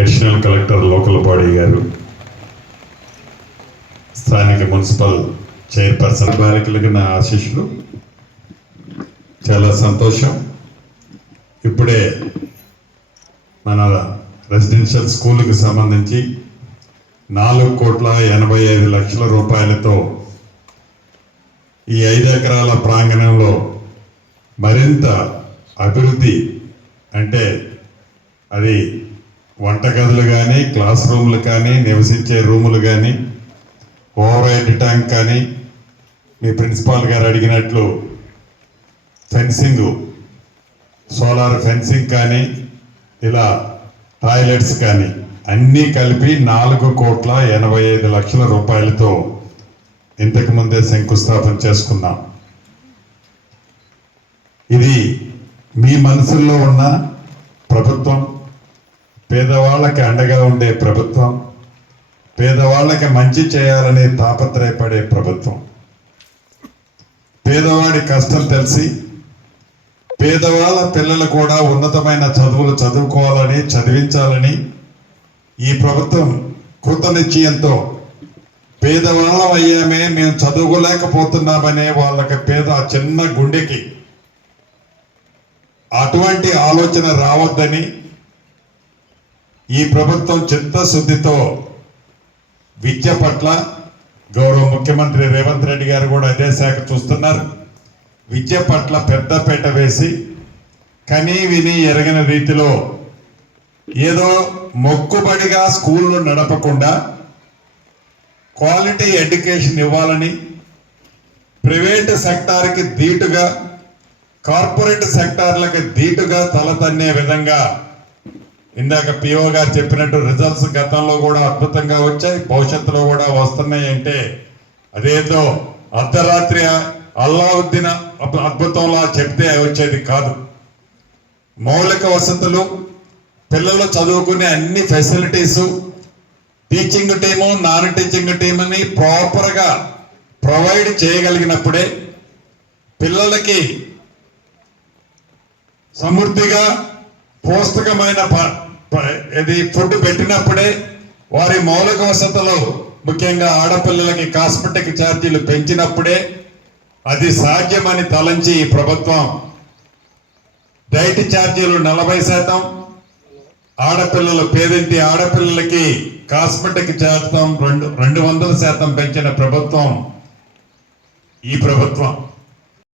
Additional collector local body గారు, స్థానిక municipal chairperson బాలికలకి నా ఆశీస్సులు. చాలా సంతోషం. ఇప్పుడే మన రెసిడెన్షియల్ స్కూల్కి సంబంధించి 4,85,00,000 రూపాయలతో ఈ 5 ఎకరాల ప్రాంగణంలో మరింత అభివృద్ధి, అంటే అది వంటగదులు కానీ, క్లాస్ రూములు కానీ, నివసించే రూములు కానీ, ఓవర్ హెడ్ ట్యాంక్ కానీ, మీ ప్రిన్సిపాల్ గారు అడిగినట్లు ఫెన్సింగ్, సోలార్ ఫెన్సింగ్ కానీ, ఇలా టాయిలెట్స్ కానీ అన్నీ కలిపి 4,85,00,000 రూపాయలతో ఇంతకు ముందే శంకుస్థాపన చేసుకున్నాం. ఇది మీ మనసుల్లో ఉన్న ప్రభుత్వం, పేదవాళ్ళకి అండగా ఉండే ప్రభుత్వం, పేదవాళ్ళకి మంచి చేయాలని తాపత్రయపడే ప్రభుత్వం. పేదవాడి కష్టం తెలిసి పేదవాళ్ళ పిల్లలు కూడా ఉన్నతమైన చదువులు చదువుకోవాలని, చదివించాలని ఈ ప్రభుత్వం కృతనిశ్చయంతో పేదవాళ్ళం అయ్యామే, మేము చదువుకోలేకపోతున్నామనే వాళ్ళకి చిన్న గుండెకి అటువంటి ఆలోచన రావద్దని ఈ ప్రభుత్వం చిత్తశుద్ధితో విద్య పట్ల, గౌరవ ముఖ్యమంత్రి రేవంత్ రెడ్డి గారు కూడా అదే శాఖ చూస్తున్నారు, విద్య పట్ల పెద్దపీట వేసి కనీ విని ఎరగని రీతిలో ఏదో మొక్కుబడిగా స్కూళ్ళు నడపకుండా క్వాలిటీ ఎడ్యుకేషన్ ఇవ్వాలని, ప్రైవేట్ సెక్టార్కి ధీటుగా, కార్పొరేట్ సెక్టార్లకి ధీటుగా తలతన్నే విధంగా ఇందాక పిఓ గారు చెప్పినట్టు రిజల్ట్స్ గతంలో కూడా అద్భుతంగా వచ్చాయి, భవిష్యత్తులో కూడా వస్తున్నాయి. అంటే అదేదో అర్ధరాత్రి అల్లావుద్దీన్ అద్భుతంలా చెప్తే వచ్చేది కాదు. మౌలిక వసతులు, పిల్లలు చదువుకునే అన్ని facilities, teaching team, non teaching టీమ్ని ప్రాపర్గా ప్రొవైడ్ చేయగలిగినప్పుడే, పిల్లలకి సమృద్ధిగా పౌష్టికమైన ఫుడ్ పెట్టినప్పుడే, వారి మౌలిక వసతులు ముఖ్యంగా ఆడపిల్లలకి కాస్మెటిక్ ఛార్జీలు పెంచినప్పుడే అది సాధ్యమని తలంచి ఈ ప్రభుత్వం డైట్ ఛార్జీలు 40%, ఆడపిల్లలు, పేదింటి ఆడపిల్లలకి కాస్మెటిక్ ఛార్జ్ 200% పెంచిన ప్రభుత్వం ఈ ప్రభుత్వం.